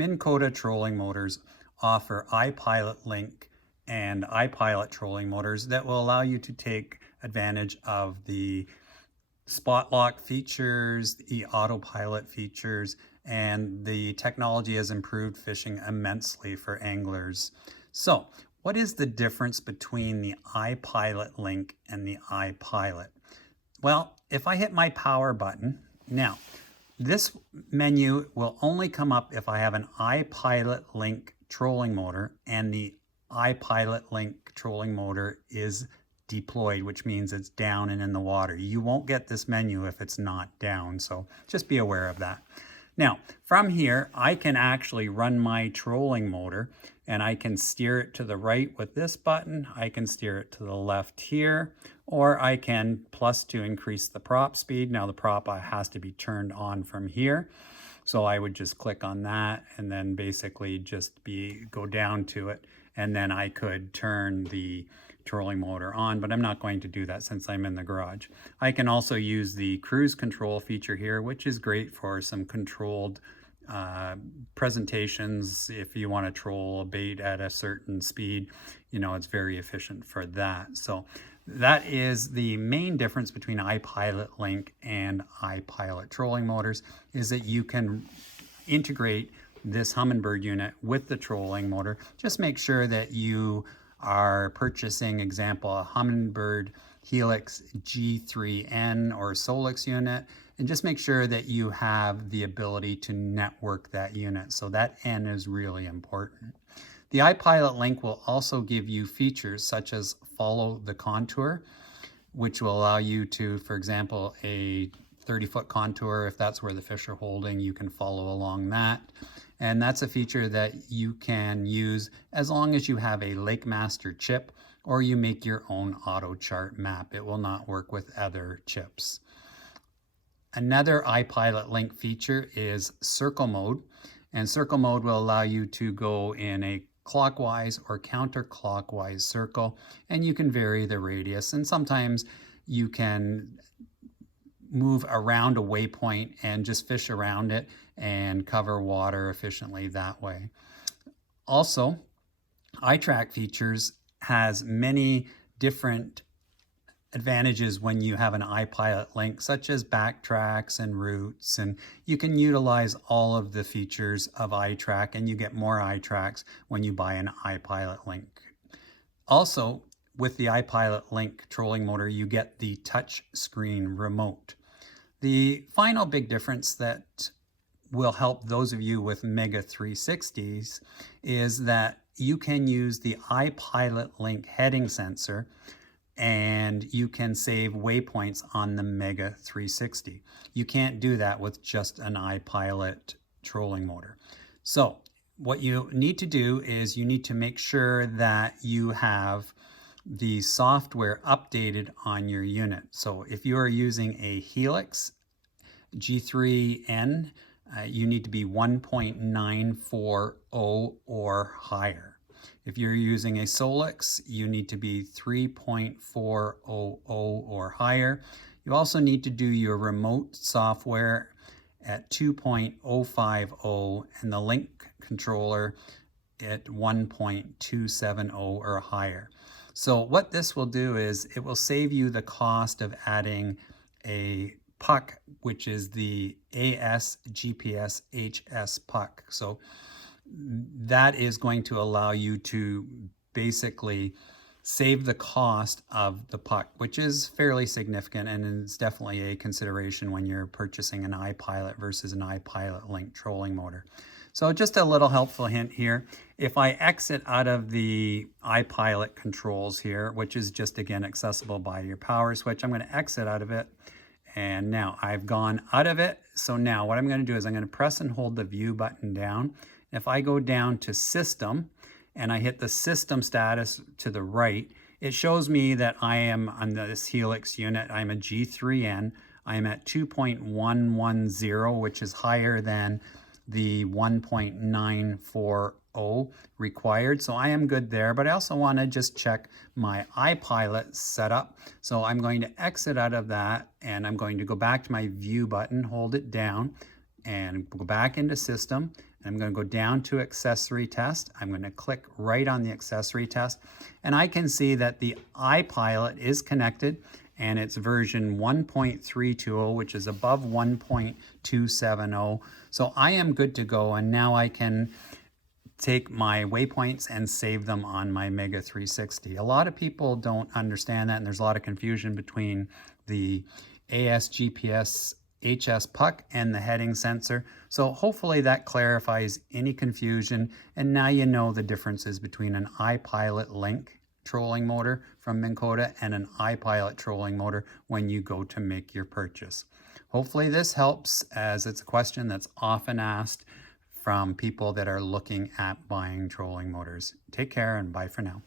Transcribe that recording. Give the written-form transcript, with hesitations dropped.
Minn Kota trolling motors offer iPilot Link and iPilot trolling motors that will allow you to take advantage of the spot lock features, the autopilot features, and the technology has improved fishing immensely for anglers. So, what is the difference between the iPilot Link and the iPilot? Well, if I hit my power button, now this menu will only come up if I have an iPilot Link trolling motor and the iPilot Link trolling motor is deployed, which means it's down and in the water. You won't get this menu if it's not down, so just be aware of that. Now, from here, I can actually run my trolling motor and I can steer it to the right with this button. I can steer it to the left here, or I can plus to increase the prop speed. Now the prop has to be turned on from here. So I would just click on that and then basically just go down to it. And then I could turn the trolling motor on, but I'm not going to do that since I'm in the garage. I can also use the cruise control feature here, which is great for some controlled presentations. If you want to troll a bait at a certain speed, it's very efficient for that. So that is the main difference between iPilot Link and iPilot trolling motors, is that you can integrate this Humminbird unit with the trolling motor. Just make sure that you are purchasing, example, a Humminbird Helix G3N or Solix unit, and just make sure that you have the ability to network that unit. So that N is really important. The iPilot Link will also give you features such as follow the contour, which will allow you to, for example, a 30-foot contour, if that's where the fish are holding, you can follow along that. And that's a feature that you can use as long as you have a Lake Master chip or you make your own auto chart map. It will not work with other chips. Another iPilot Link feature is circle mode. And circle mode will allow you to go in a clockwise or counterclockwise circle, and you can vary the radius. And sometimes you can move around a waypoint and just fish around it and cover water efficiently that way. Also, iTrack features has many different advantages when you have an iPilot Link, such as backtracks and routes, and you can utilize all of the features of iTrack, and you get more iTracks when you buy an iPilot Link. Also, with the iPilot Link trolling motor, you get the touch screen remote. The final big difference that will help those of you with Mega 360s is that you can use the iPilot Link heading sensor and you can save waypoints on the Mega 360. You can't do that with just an iPilot trolling motor. So what you need to do is you need to make sure that you have the software updated on your unit. So if you are using a Helix G3N, you need to be 1.940 or higher. If you're using a Solix, you need to be 3.400 or higher. You also need to do your remote software at 2.050 and the link controller at 1.270 or higher. So what this will do is it will save you the cost of adding a puck, which is the AS GPS HS puck. So that is going to allow you to basically save the cost of the puck, which is fairly significant and is definitely a consideration when you're purchasing an iPilot versus an iPilot Link trolling motor. So just a little helpful hint here. If I exit out of the iPilot controls here, which is just again accessible by your power switch, I'm going to exit out of it. And now I've gone out of it. So now what I'm going to do is I'm going to press and hold the view button down. If I go down to system and I hit the system status to the right, it shows me that I am on this Helix unit. I'm a G3N. I'm at 2.110, which is higher than the 1.940 required. So I am good there, but I also want to just check my iPilot setup. So I'm going to exit out of that and I'm going to go back to my view button, hold it down and go back into system. I'm going to go down to accessory test. I'm going to click right on the accessory test, and I can see that the iPilot is connected, and it's version 1.320, which is above 1.270. So I am good to go, and now I can take my waypoints and save them on my Mega 360. A lot of people don't understand that, and there's a lot of confusion between the ASGPS HS puck and the heading sensor. So hopefully that clarifies any confusion, and now you know the differences between an iPilot Link trolling motor from Minn Kota and an iPilot trolling motor when you go to make your purchase. Hopefully this helps, as it's a question that's often asked from people that are looking at buying trolling motors. Take care and bye for now.